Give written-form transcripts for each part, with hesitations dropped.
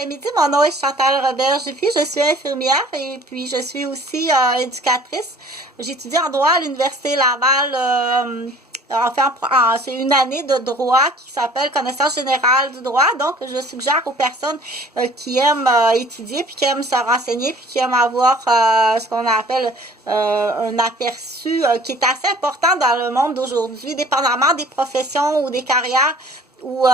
après-midi. Mon nom est Chantal Robert-Juffy. Je suis infirmière et puis je suis aussi éducatrice. J'étudie en droit à l'Université Laval. C'est une année de droit qui s'appelle Connaissance générale du droit. Donc, je suggère aux personnes qui aiment étudier, puis qui aiment se renseigner, puis qui aiment avoir ce qu'on appelle un aperçu qui est assez important dans le monde d'aujourd'hui, dépendamment des professions ou des carrières ou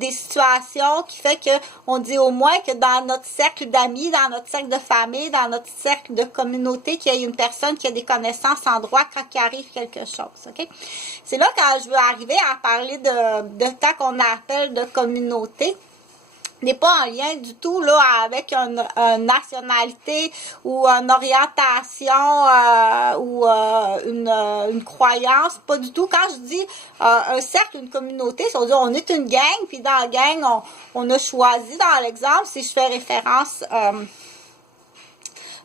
des situations qui fait que on dit au moins que dans notre cercle d'amis, dans notre cercle de famille, dans notre cercle de communauté, qu'il y ait une personne qui a des connaissances en droit quand il arrive quelque chose, ok? C'est là quand je veux arriver à parler de temps qu'on appelle de communauté. N'est pas en lien du tout là avec une nationalité ou une orientation ou une croyance, pas du tout. Quand je dis un cercle, une communauté, ça veut dire on est une gang, puis dans la gang, on a choisi, dans l'exemple, si je fais référence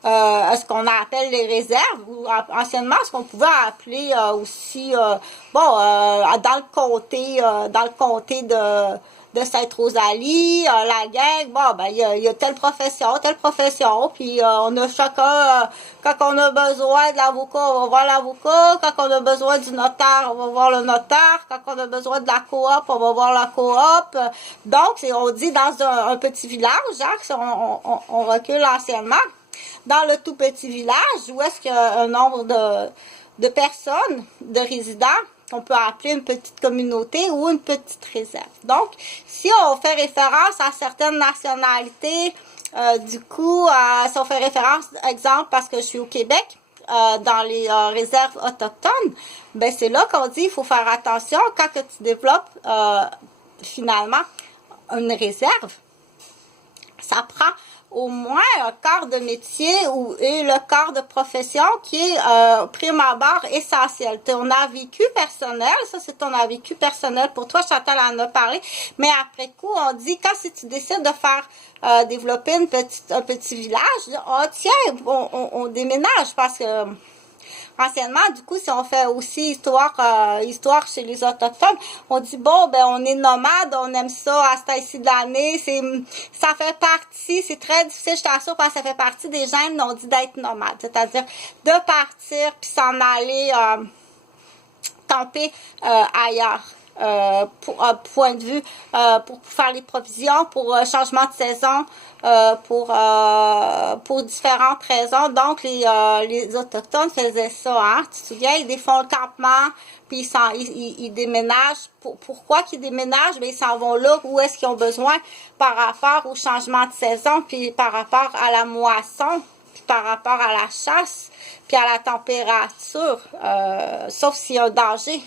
à ce qu'on appelle les réserves, ou anciennement ce qu'on pouvait appeler aussi dans le comté de Sainte-Rosalie, la gang, il y a telle profession, puis on a chacun, quand on a besoin de l'avocat, on va voir l'avocat, quand on a besoin du notaire, on va voir le notaire, quand on a besoin de la coop, on va voir la coop. Donc, on dit dans un petit village, si on recule anciennement, dans le tout petit village, où est-ce qu'il y a un nombre de personnes, de résidents, qu'on peut appeler une petite communauté ou une petite réserve. Donc, si on fait référence à certaines nationalités, si on fait référence, exemple, parce que je suis au Québec, dans les réserves autochtones, ben c'est là qu'on dit il faut faire attention quand que tu développes finalement une réserve. Ça prend au moins un corps de métier et le corps de profession qui est prime abord essentiel. Ton vécu personnel, ça c'est ton vécu personnel pour toi, Chantal en a parlé, mais après coup, on dit quand si tu décides de faire développer un petit village, tiens, on déménage parce que anciennement, du coup, si on fait aussi histoire chez les Autochtones, on dit, on est nomade, on aime ça à cette temps-ci de l'année, ça fait partie, c'est très difficile, je t'assure, parce que ça fait partie des gènes, on dit d'être nomade, c'est-à-dire de partir puis s'en aller camper ailleurs. Pour un point de vue, pour faire les provisions, pour changement de saison, pour différentes raisons. Donc, les Autochtones faisaient ça, hein. Tu te souviens, ils défont le campement, puis ils déménagent. Pourquoi qu'ils déménagent? Ils s'en vont là où est-ce qu'ils ont besoin par rapport au changement de saison, puis par rapport à la moisson, puis par rapport à la chasse, puis à la température, sauf s'il y a un danger.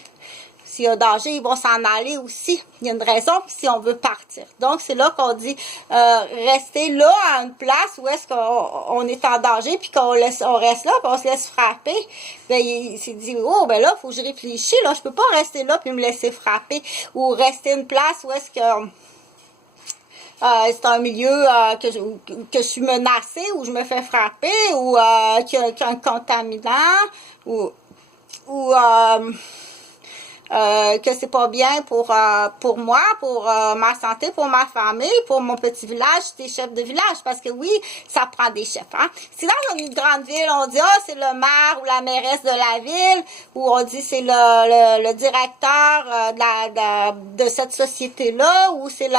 S'il y a danger, ils vont s'en aller aussi. Il y a une raison si on veut partir. Donc, c'est là qu'on dit rester là à une place où est-ce qu'on est en danger, puis on reste là, puis on se laisse frapper. Il s'est dit, là, il faut que je réfléchisse, là, je peux pas rester là puis me laisser frapper. Ou rester une place où est-ce que c'est un milieu que je suis menacée, où je me fais frapper, ou qu'il y a un contaminant, ou que c'est pas bien pour moi, pour ma santé, pour ma famille, pour mon petit village, des chefs de village, parce que oui, ça prend des chefs, hein. Si dans une grande ville, on dit c'est le maire ou la mairesse de la ville, ou on dit c'est le directeur de cette société-là, ou c'est le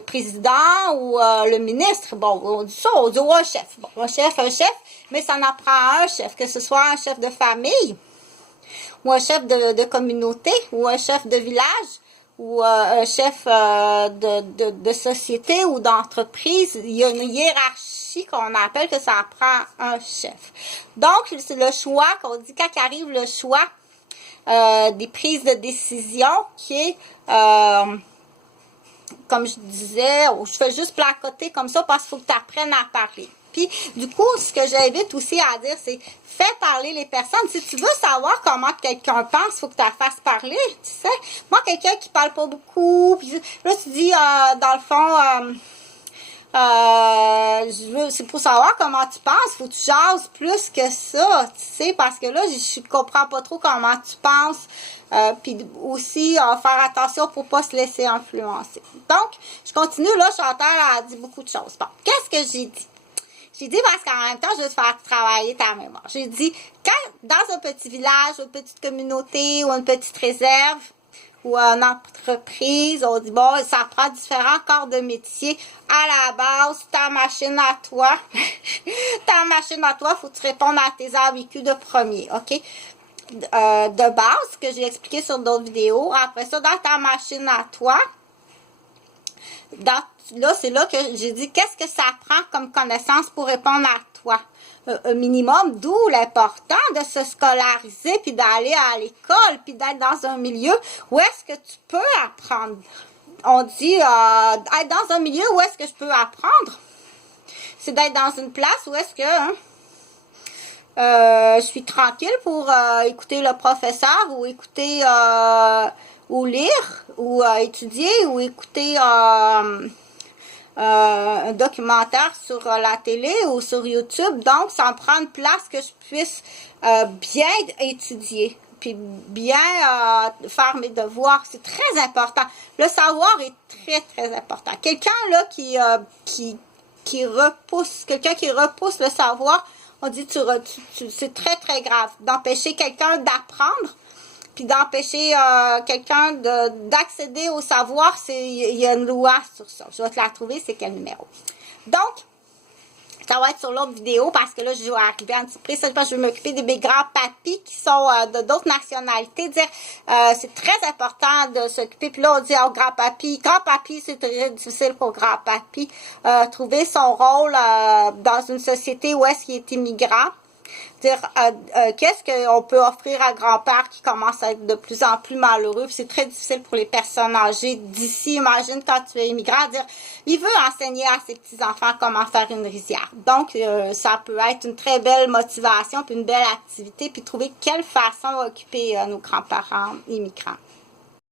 président ou le ministre, on dit ça, on dit un chef. Un chef, mais ça en prend un chef, que ce soit un chef de famille, ou un chef de communauté, ou un chef de village, ou un chef de société ou d'entreprise. Il y a une hiérarchie qu'on appelle que ça prend un chef. Donc, c'est le choix qu'on dit quand arrive le choix des prises de décision qui est comme je disais, je fais juste placoter comme ça parce qu'il faut que tu apprennes à parler. Puis, du coup, ce que j'invite aussi à dire, c'est fais parler les personnes. Si tu veux savoir comment quelqu'un pense, il faut que tu la fasses parler, tu sais. Moi, quelqu'un qui parle pas beaucoup, puis là, tu dis, dans le fond, C'est pour savoir comment tu penses, faut que tu jases plus que ça, tu sais, parce que là, je comprends pas trop comment tu penses. Puis aussi, faire attention pour pas se laisser influencer. Donc, je continue, là, Chantal a dit beaucoup de choses. Bon, qu'est-ce que j'ai dit? J'ai dit parce qu'en même temps, je veux te faire travailler ta mémoire. J'ai dit, quand dans un petit village, une petite communauté ou une petite réserve, ou une entreprise, on dit, bon, ça prend différents corps de métier. À la base, ta machine à toi, faut que tu répondes à tes ABQ de premier, OK? De base, que j'ai expliqué sur d'autres vidéos. Après ça, dans ta machine à toi, là, c'est là que j'ai dit, qu'est-ce que ça prend comme connaissance pour répondre à toi? Un minimum, d'où l'important de se scolariser, puis d'aller à l'école, puis d'être dans un milieu où est-ce que tu peux apprendre. On dit, être dans un milieu où est-ce que je peux apprendre? C'est d'être dans une place où est-ce que je suis tranquille pour écouter le professeur ou écouter ou lire ou étudier ou écouter un documentaire sur la télé ou sur YouTube. Donc, ça me prend une place que je puisse bien étudier puis bien faire mes devoirs. C'est très important. Le savoir est très, très important. Quelqu'un là qui repousse, quelqu'un qui repousse le savoir, on dit c'est très, très grave. D'empêcher quelqu'un d'apprendre, puis d'empêcher quelqu'un d'accéder au savoir, il y a une loi sur ça. Je vais te la trouver, c'est quel numéro. Donc, ça va être sur l'autre vidéo parce que là, je vais arriver à une surprise. Je vais m'occuper de mes grands-papis qui sont de d'autres nationalités. C'est très important de s'occuper. Puis là, on dit au grand-papi, c'est très difficile pour grand-papi trouver son rôle dans une société où est-ce qu'il est immigrant. Qu'est-ce qu'on peut offrir à grand-père qui commence à être de plus en plus malheureux. C'est très difficile pour les personnes âgées d'ici. Imagine quand tu es immigrant, il veut enseigner à ses petits-enfants comment faire une rizière. Donc, ça peut être une très belle motivation, puis une belle activité, puis trouver quelle façon occuper nos grands-parents immigrants.